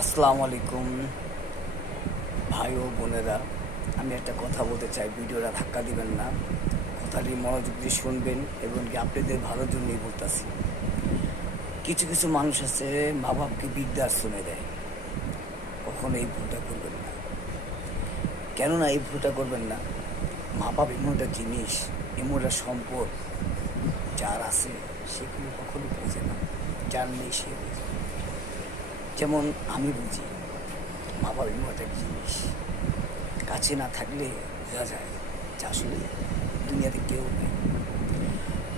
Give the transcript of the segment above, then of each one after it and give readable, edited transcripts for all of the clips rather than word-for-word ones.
আসসালামু আলাইকুম ভাই ও বোনেরা। আমি একটা কথা বলতে চাই, ভিডিওটা ধাক্কা দিবেন না, কথাটি মনোযোগ দিয়ে শুনবেন এবং কি আপনাদের ভালোর জন্যই বলতেছি। কিছু কিছু মানুষ আছে মা বাপকে বৃদ্ধাশ্রমে দেয়, কখনো এই ভুলটা করবেন না। কেননা এই ভুলটা করবেন না, মা বাপ এমন একটা জিনিস, এমন একটা সম্পদ, যার আছে সেগুলো কখনো বোঝে না, যার নেই সে বোঝে। যেমন আমি বুঝি, মা বাপ এমন একটা জিনিস, কাছে না থাকলে বোঝা যায় যে আসলে দুনিয়াতে কেউ নেই।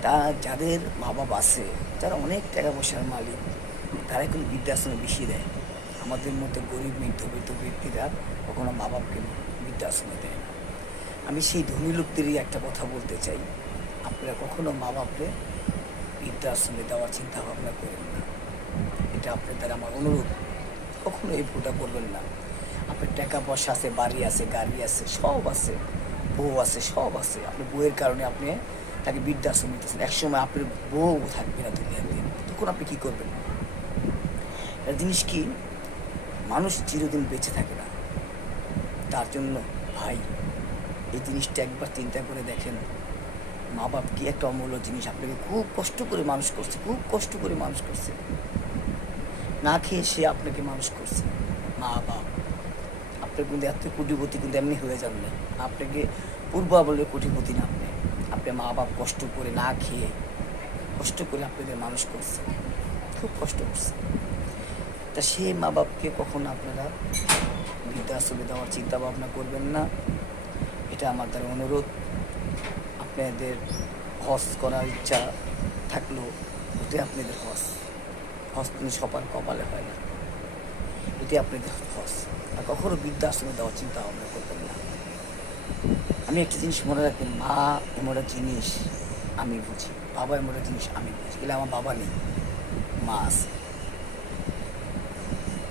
তা যাদের মা বাপ আছে, যারা অনেক টাকা পয়সার মালিক, তারা কিন্তু বৃদ্ধাশ্রমে বেশি দেয়। আমাদের মধ্যে গরিব মধ্যবিত্ত ব্যক্তিরা কখনো মা বাপকে বৃদ্ধাশ্রমে দেয় না। আমি সেই ধনী লোকদেরই একটা কথা বলতে চাই, আপনারা কখনো মা বাপরে বৃদ্ধাশ্রমে দেওয়ার চিন্তা ভাবনা করেন না। এটা আপনাদের আমার অনুরোধ, কখনো এই ভুলটা করবেন না। আপনার টাকা পয়সা আছে, বাড়ি আছে, গাড়ি আছে, সব আছে, বউ আছে, সব আছে। আপনার বউয়ের কারণে আপনি তাকে বৃদ্ধাশ্রম দিতেছেন। একসময় আপনার বউ থাকবে না দুনিয়াতে, তখন আপনি কী করবেন? একটা জিনিস কি, মানুষ চিরদিন বেঁচে থাকে না। তার জন্য ভাই, এই জিনিসটা একবার চিন্তা করে দেখেন। মা বাপ কি একটা অমূল্য জিনিস, আপনাকে খুব কষ্ট করে মানুষ করছে, খুব কষ্ট করে মানুষ করছে, না খেয়ে সে আপনাকে মানুষ করছে। মা বাপ আপনার কিন্তু এত কোটিপতি কিন্তু এমনি হয়ে যান না, আপনাকে পূর্বা বলে কোটিপতি না। আপনার মা বাপ কষ্ট করে না খেয়ে কষ্ট করে আপনাদের মানুষ করছে, খুব কষ্ট করছে। তা সে মা বাপকে কখনো আপনারা বৃদ্ধাশ্রমে দেওয়ার চিন্তা ভাবনা করবেন না, এটা আমার দ্বারা অনুরোধ। আপনাদের হজ করার ইচ্ছা থাকলেও ওটাই আপনাদের হজ, হজ কিন্তু সবার কপালে হয় না, এটাই আপনাদের হজ। আর কখনো বৃদ্ধাশ্রমে দেওয়ার চিন্তা ভাবনা করবেন না। আমি একটা জিনিস মনে রাখবেন, মা এমন একটা জিনিস আমি বুঝি, বাবা এমন একটা জিনিস আমি বুঝি। এলে আমার বাবা নেই, মা আছে।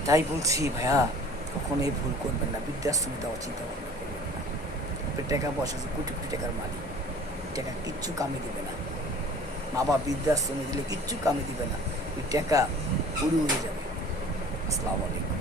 তাই বলছি ভাইয়া, কখনো এই ভুল করবেন না, বৃদ্ধাশ্রমে দেওয়ার চিন্তা ভাবনা করবেন না। আপনার টাকা পয়সা আছে, কোটি কোটি টাকার মালিক, টাকা কিচ্ছু কামে দিবে না। মা বাবা বৃদ্ধাশ্রমে দিলে কিচ্ছু কামে দিবে না, ওই টাকা উড়ে উড়ে যাবে। আসসালামু আলাইকুম।